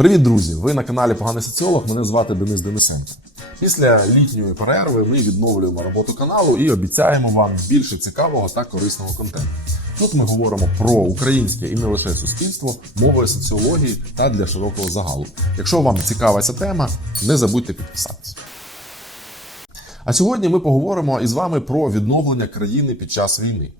Привіт, друзі! Ви на каналі Поганий соціолог. Мене звати Денис Денисенко. Після літньої перерви ми відновлюємо роботу каналу і обіцяємо вам більше цікавого та корисного контенту. Тут ми говоримо про українське і не лише суспільство, мовою соціології та для широкого загалу. Якщо вам цікава ця тема, не забудьте підписатися. А сьогодні ми поговоримо із вами про відновлення країни під час війни.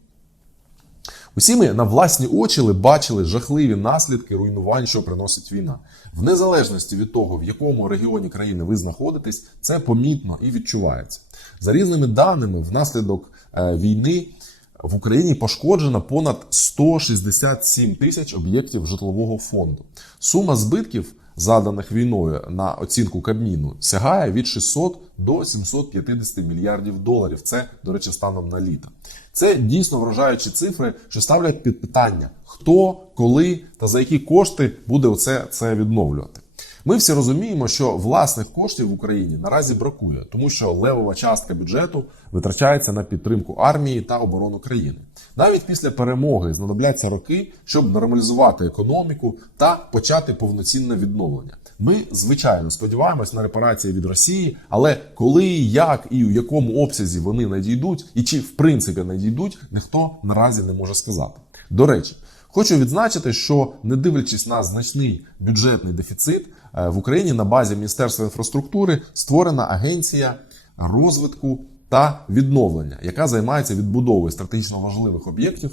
Усі ми на власні очі бачили жахливі наслідки руйнувань, що приносить війна. В незалежності від того, в якому регіоні країни ви знаходитесь, це помітно і відчувається. За різними даними, внаслідок е, війни в Україні пошкоджено понад 167 тисяч об'єктів житлового фонду. Сума збитків, заданих війною на оцінку Кабміну, сягає від 600 до 750 мільярдів доларів. Це, до речі, станом на літо. Це дійсно вражаючі цифри, що ставлять під питання, хто, коли та за які кошти буде оце це відновлювати. Ми всі розуміємо, що власних коштів в Україні наразі бракує, тому що левова частка бюджету витрачається на підтримку армії та оборону країни. Навіть після перемоги знадобляться роки, щоб нормалізувати економіку та почати повноцінне відновлення. Ми звичайно сподіваємось на репарації від Росії, але коли, як і у якому обсязі вони надійдуть, і чи в принципі надійдуть, ніхто наразі не може сказати. До речі. Хочу відзначити, що не дивлячись на значний бюджетний дефіцит, е, в Україні на базі Міністерства інфраструктури створена агенція розвитку та відновлення, яка займається відбудовою стратегічно важливих об'єктів,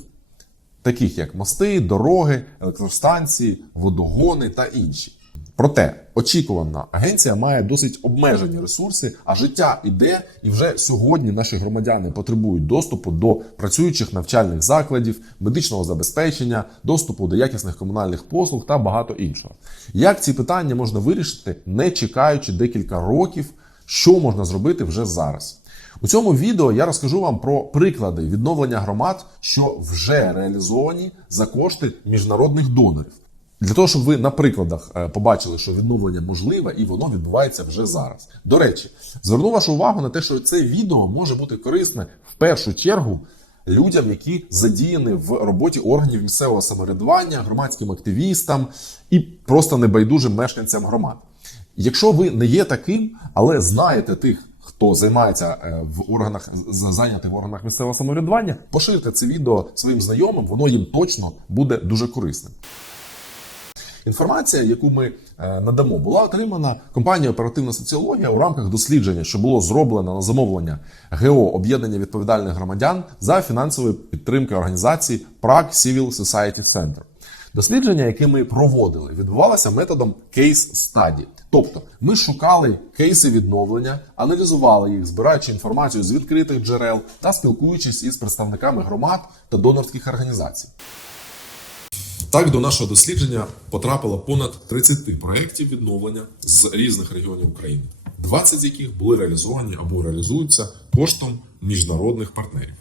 таких як мости, дороги, електростанції, водогони та інші. Проте очікувана агенція має досить обмежені ресурси, а життя іде, і вже сьогодні наші громадяни потребують доступу до працюючих навчальних закладів, медичного забезпечення, доступу до якісних комунальних послуг та багато іншого. Як ці питання можна вирішити, не чекаючи декілька років, що можна зробити вже зараз? У цьому відео я розкажу вам про приклади відновлення громад, що вже реалізовані за кошти міжнародних донорів. Для того, щоб ви на прикладах е, побачили, що відновлення можливе і воно відбувається вже зараз. До речі, зверну вашу увагу на те, що це відео може бути корисне в першу чергу людям, які задіяні в роботі органів місцевого самоврядування, громадським активістам і просто небайдужим мешканцям громад. Якщо ви не є таким, але знаєте тих, хто займається е, в органах зайнятих в органах місцевого самоврядування, поширте це відео своїм знайомим, воно їм точно буде дуже корисним. Інформація, яку ми е, надамо, була отримана компанією оперативна соціологія у рамках дослідження, що було зроблено на замовлення ГО об'єднання відповідальних громадян за фінансової підтримки організації Prague Civil Society Center. Дослідження, яке ми проводили, відбувалося методом case study. Тобто ми шукали кейси відновлення, аналізували їх, збираючи інформацію з відкритих джерел та спілкуючись із представниками громад та донорських організацій. Так, до нашого дослідження потрапило понад 30 проєктів відновлення з різних регіонів України, 20 з яких були реалізовані або реалізуються коштом міжнародних партнерів.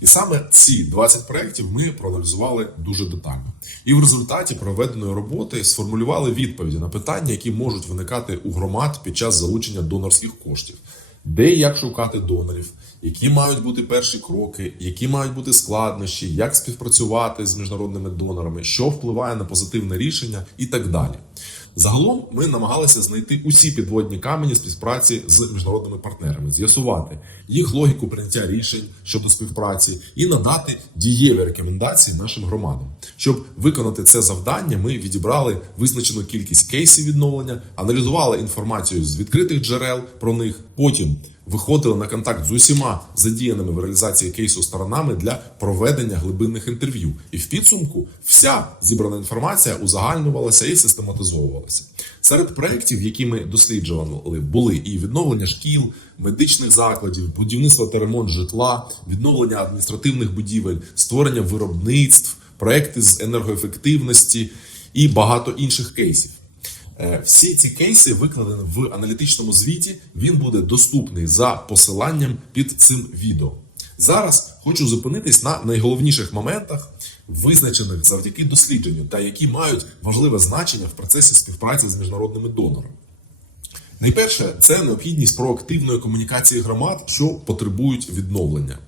І саме ці 20 проєктів ми проаналізували дуже детально. І в результаті проведеної роботи сформулювали відповіді на питання, які можуть виникати у громад під час залучення донорських коштів. Де і як шукати донорів, які мають бути перші кроки, які мають бути складнощі, як співпрацювати з міжнародними донорами, що впливає на позитивне рішення і так далі. Загалом ми намагалися знайти усі підводні камені співпраці з міжнародними партнерами, з'ясувати їх логіку прийняття рішень щодо співпраці і надати дієві рекомендації нашим громадам. Щоб виконати це завдання, ми відібрали визначену кількість кейсів відновлення, аналізували інформацію з відкритих джерел про них. Потім виходили на контакт з усіма задіяними в реалізації кейсу сторонами для проведення глибинних інтерв'ю. І в підсумку вся зібрана інформація узагальнювалася і систематизовувалася. Серед проєктів, які ми досліджували, були і відновлення шкіл, медичних закладів, будівництво та ремонт житла, відновлення адміністративних будівель, створення виробництв, проекти з енергоефективності і багато інших кейсів. Е, Всі ці кейси викладені в аналітичному звіті. Він буде доступний за посиланням під цим відео. Зараз хочу зупинитись на найголовніших моментах, визначених завдяки дослідженню, та які мають важливе значення в процесі співпраці з міжнародними донорами. Найперше, це необхідність проактивної комунікації громад, що потребують відновлення.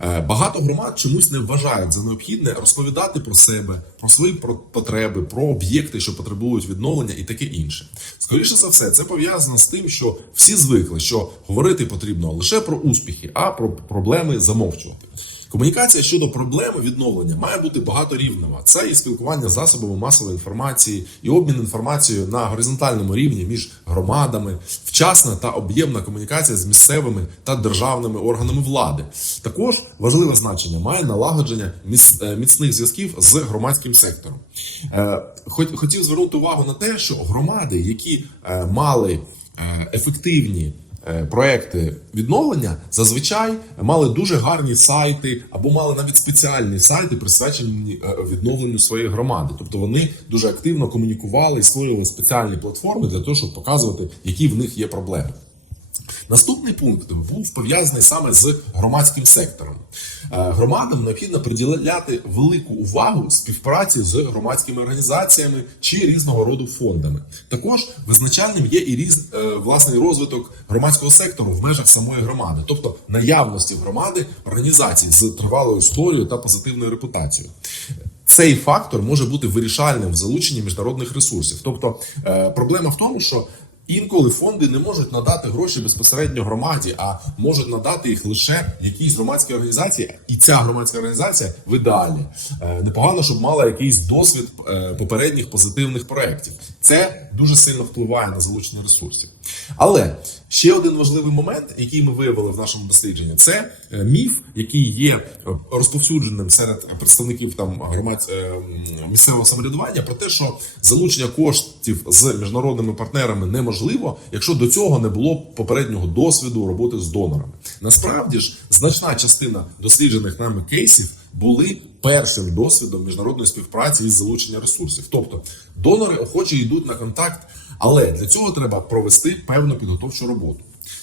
Е, Багато громад чомусь не вважають за необхідне розповідати про себе, про свої потреби, про об'єкти, що потребують відновлення, і таке інше. Скоріше за все, це пов'язано з тим, що всі звикли, що говорити потрібно лише про успіхи, а про проблеми замовчувати. Комунікація щодо проблеми відновлення має бути багаторівнева. Це і спілкування засобами масової інформації, і обмін інформацією на горизонтальному рівні між громадами, вчасна та об'ємна комунікація з місцевими та державними органами влади. Також важливе значення має налагодження е, міцних зв'язків з громадським сектором. Е, Хотів звернути увагу на те, що громади, які е, мали ефективні проекти відновлення зазвичай мали дуже гарні сайти або мали навіть спеціальні сайти, присвячені е, відновленню своєї громади. Тобто вони дуже активно комунікували і створювали спеціальні платформи для того, щоб показувати, які в них є проблеми. Наступний пункт був пов'язаний саме з громадським сектором. Е, Громадам необхідно приділяти велику увагу співпраці з громадськими організаціями чи різного роду фондами. Також визначальним є і різ, е, власний розвиток громадського сектору в межах самої громади, тобто наявності в громади організацій з тривалою історією та позитивною репутацією. Цей фактор може бути вирішальним в залученні міжнародних ресурсів. Тобто е, проблема в тому, що інколи фонди не можуть надати гроші безпосередньо громаді, а можуть надати їх лише якійсь громадській організації, і ця громадська організація в ідеалі Е, непогано, щоб мала якийсь досвід е, попередніх позитивних проєктів. Це дуже сильно впливає на залучення ресурсів. Але ще один важливий момент, який ми виявили в нашому дослідженні, це е, міф, який є розповсюдженим серед представників там громад місцевого самоврядування, про те, що залучення коштів з міжнародними партнерами неможливо, якщо до цього не було попереднього досвіду роботи з донорами. Насправді ж значна частина досліджених нами кейсів були першим досвідом міжнародної співпраці із залучення ресурсів. Тобто донори охоче йдуть на контакт, але для цього треба провести певну підготовчу роботу.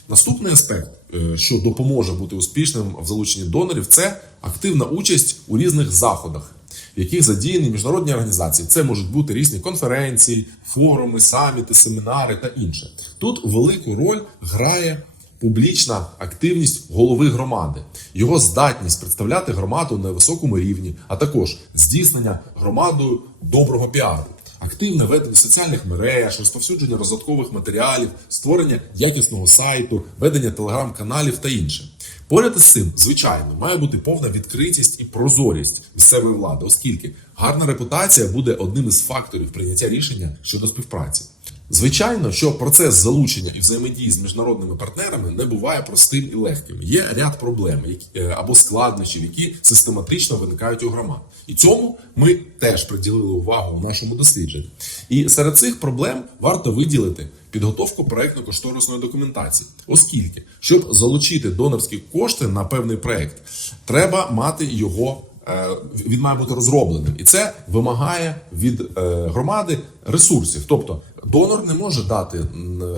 Наступний аспект, е, що допоможе бути успішним в залученні донорів, це активна участь у різних заходах, в яких задіяні міжнародні організації. Це можуть бути різні конференції, форуми, саміти, семінари та інше. Тут велику роль грає публічна активність голови громади, його здатність представляти громаду на високому рівні, а також здійснення громадою доброго піару. Активне ведення соціальних мереж, розповсюдження розвиткових матеріалів, створення якісного сайту, ведення телеграм-каналів та інше. Поряд із цим, звичайно, має бути повна відкритість і прозорість місцевої влади, оскільки гарна репутація буде одним із факторів прийняття рішення щодо співпраці. Звичайно, що процес залучення і взаємодії з міжнародними партнерами не буває простим і легким. Є ряд проблем е, або складнощів, які систематично виникають у громад. І цьому ми теж приділили увагу в нашому дослідженні. І серед цих проблем варто виділити підготовку проектно-кошторисної документації, оскільки, щоб залучити донорські кошти на певний проект, треба мати його. Е, Він має бути розробленим, і це вимагає від е, громади ресурсів. Тобто донор не може дати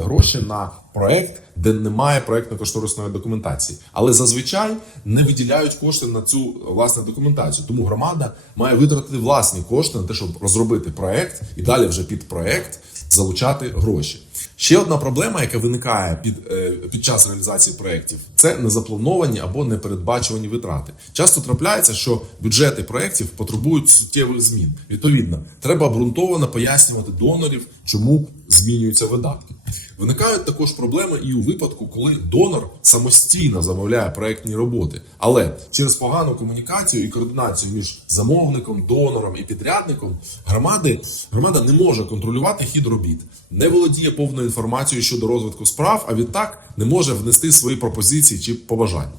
гроші на проект, де немає проектно-кошторисної документації, але зазвичай не виділяють кошти на цю власне документацію. Тому громада має витратити власні кошти на те, щоб розробити проект і далі вже під проект залучати гроші. Ще одна проблема, яка виникає під, е, під час реалізації проєктів, це незаплановані або непередбачувані витрати. Часто трапляється, що бюджети проєктів потребують суттєвих змін. Відповідно, треба обґрунтовано пояснювати донорів, чому змінюються видатки. Виникають також проблеми і у випадку, коли донор самостійно замовляє проектні роботи, але через погану комунікацію і координацію між замовником, донором і підрядником громади громада не може контролювати хід робіт, не володіє повною інформацією щодо розвитку справ, а відтак не може внести свої пропозиції чи побажання.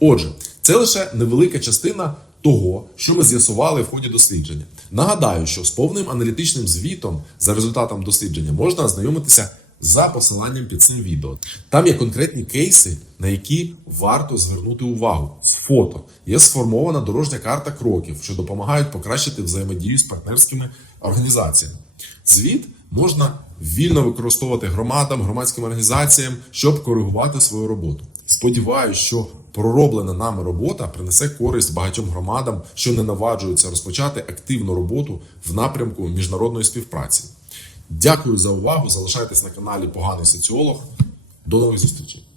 Отже, це лише невелика частина того, що ми з'ясували в ході дослідження. Нагадаю, що з повним аналітичним звітом за результатом дослідження можна ознайомитися за посиланням під цим відео. Там є конкретні кейси, на які варто звернути увагу. З фото є сформована дорожня карта кроків, що допомагають покращити взаємодію з партнерськими організаціями. Звіт можна вільно використовувати громадам, громадським організаціям, щоб коригувати свою роботу. Сподіваюсь, що пророблена нами робота принесе користь багатьом громадам, що не наваджуються розпочати активну роботу в напрямку міжнародної співпраці. Дякую за увагу. Залишайтесь на каналі Поганий соціолог. До нових зустрічей.